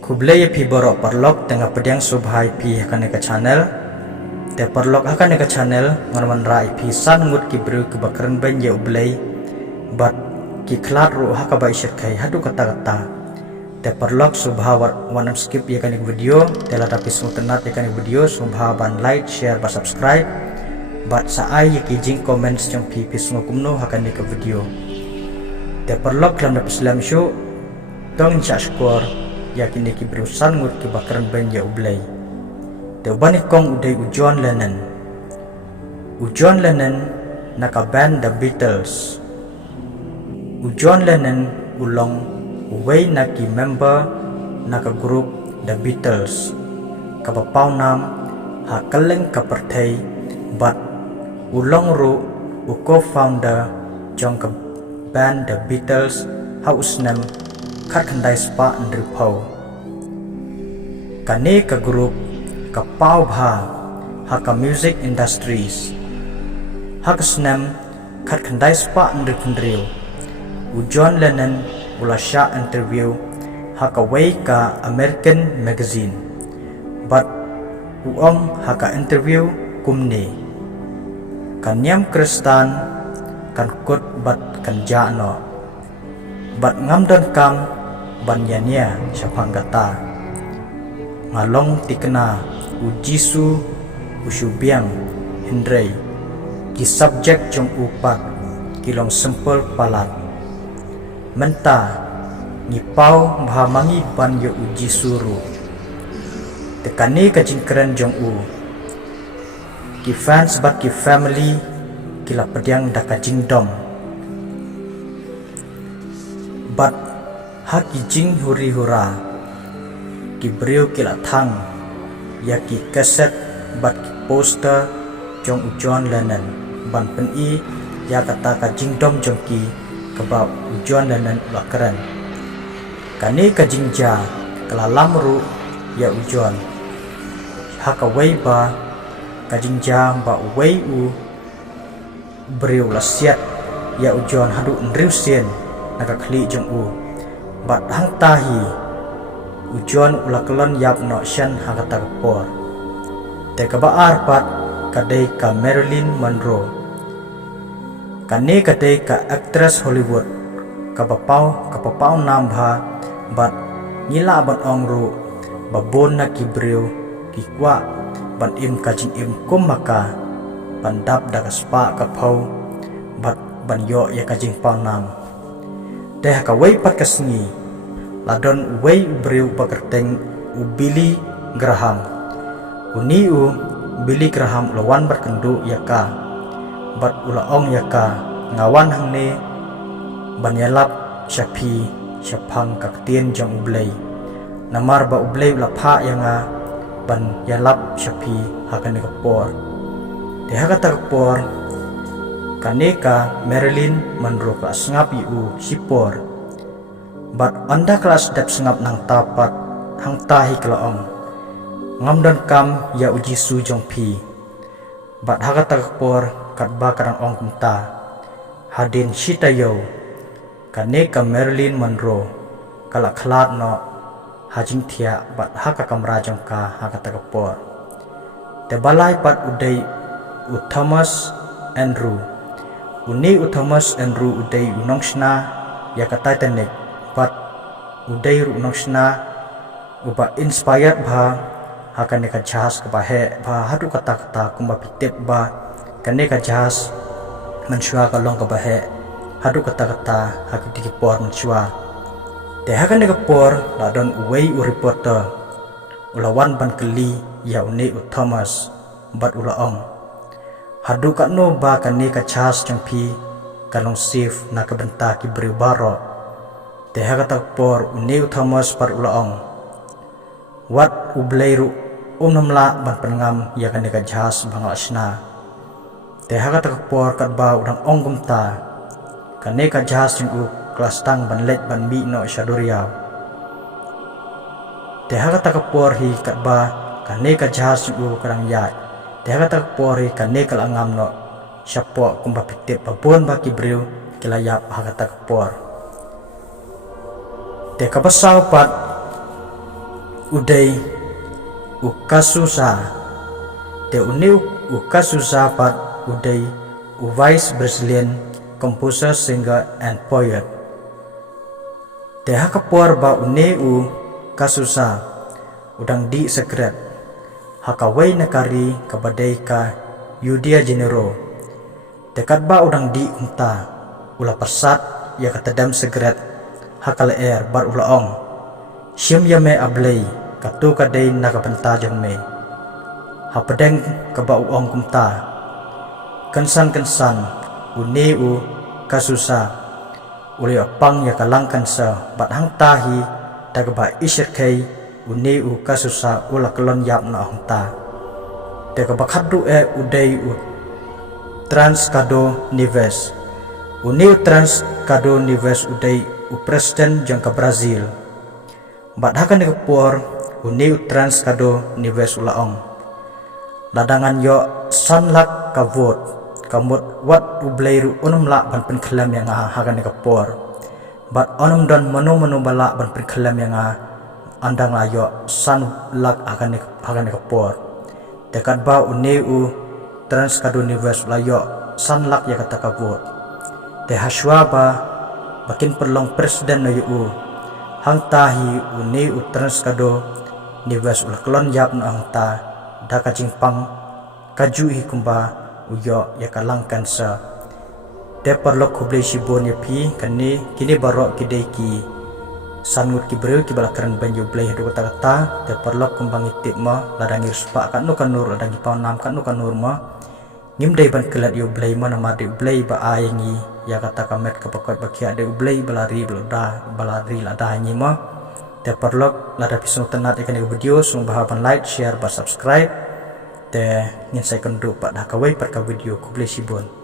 Kublaya pi borok parlok tengah pedang subhai pi akan ke channel. Te parlok akan ke channel ngarman rai pi san ngut ki bru ke bakaran ben ya ublay. Bat ki klat ru haka bai syirkai hadu kata-kata. Te parlok subha wanam skip ya kan video. Te la tapi smutenat ya kan video subha ban like, share, ba subscribe. Bat saai ya ki jing comments jong pi sungukumno akan ke video. Te parlok dalam dapat Islam show tong syashkor yakin ki berusan ngut ki bakaran ben ya ublay. Te bani kong uday John Lennon. John Lennon naka band The Beatles. John Lennon ulong uway naki member naka group The Beatles. Kapapaw nam hakaleng kapertay but ulong ru co-founder jong ka band The Beatles hausnem kat kandai spa ndripau. Kane ka group ka pau bha haka music industries. Hakasnem kat kandai spa ndripndriu. John Lennon ula sya interview haka way ka American magazine. But uom haka interview kumni. Kanyam Kristan kan kut bat kan jano. Bat ngamdan kam banyanya syaphanggata ngalong tikna ujisu usyubiang hindray ki subject jong upat kilong sempel palat menta ngipau bahamangi ban yo uji suru tekani kajingkeren jong u ki fans bat ki family kila pediang da kajingdom bat haki jing huri hura ki brio kila thang ya ki kaset bat ki poster jong John Lennon ban pen i ya kata ka jingdom jong ki kebab John Lennon bakaran kani ka jingja kala lamru ya John haka way ba ka jingja ba way u brio lasiat ya John hadu ndriusien naka khli jong u bat hang tahi John ulaklon yap no shan hakata kapor te kabaar pat kadai ka Marilyn Monroe kane kadai ka actress Hollywood kapapau nambha bat ngila ban ongru babon na kibreu kikwa ban im kajing im kumaka bandap daga spa kapau bat ban yo ya kajing pau nam teh ka way pat kasngi ladon way breu bakerteng u Billy Graham uni u Billy Graham lawan berkendu yaka bat ulaong yaka ngawan hangne banyalap syapi syapang kaktien jong ublay namar ba ublay ulapha yanga ban yalap syapi hakan kapor teh hakata kapor kaneka Marilyn Monroe ka sngap u sipor bat anda kelas dap sengap nang tapat hang tahi kelaong ngamdan kam ya uji su jong pi bat hakata kapor kat bakarang ong kumta hadin shitayo kaneka Marilyn Monroe kala khalat no hajing thia bat haka kamra jong ka hakata kapor te balai pat uday u Thomas Andrew uni Thomas Andrew uday unongsna ya ka Titanic pat uday unongsna uba inspired ba hakan ka jahas ka bahe ba hadu kata-kata kumba pitep ba kane ka jahas mansua ka long ka bahe hadu kata-kata hakik dikipor mansua te hakan ka por ladon uway u reporter ulawan ban keli ya uni Thomas bat ulaong hadu ka no ba kane ka chas jangpi kalong sif na kabenta ki beri baro te hakata por uni Thomas par ulaong wat ublairu namla ban pengam ya kane ka jas bangasna te hakata por kat ba udang onggumta kane ka jas jing u kelas tang ban let ban mi no syaduriau te hakata por hi kat ba kane ka jas jing u karang yai te hakata por hi kane kal angam no syapo kumba pitip babon ba ki breu kilayap hakata por te kapasaw pat udai ukasusa te uni ukasusa pat udai vice Brazilian composer, singer and poet. Te hakapor ba uni kasusa udang di sekret hakawai nakari kabadai ka Yudia Genero. Dekat ba udang di unta ula persat ya katadam sekret hakal air bar ulaong siam yame ablay katu kadai nakapenta jang me hapadeng kaba uong kumta kensan uni kasusa uli apang ya kalangkan sa bat hang tahi dagba isir kay uni kasusa ula kelon yap na hangta dagba khadu udai Transkado Nives uni Transkado Nives udai presiden jangka Brazil bat hakan kapur uni Transkado Nives ulaong ladangan yo sanlak kavot kamut wat ubleiru unum lak ban penklam yang hakan kapur bat onum don menu balak ban penklam yang andang layo sanlak hakan kapur dekat ba uni Transkado Nives layo sanlak ya kata kavot te haswaba bakin perlong presiden na yu hang tahi uni Transkado Nives ulah kelon yap na hang ta da kajingpang kajuhi kumba uyo ya kalangkan sa te perlok kublai sibon ya pi kini barok kidai ki sangut ki breu ki balakaran banyu blai hadu kata te perlok kumbang itip ma ladangir supak kan nu kanur ladangi paunam kan nu kanur ma ngimdai ban kelat yu blai mana madi blai ba ayengi ya kata kamet kapakot bakia de blai balari lada nyi ma te perlok lada pisung tenat ikan video sung bahaban like share ba subscribe te ngin sai kendu pak dah kawai perka video kublai sibon.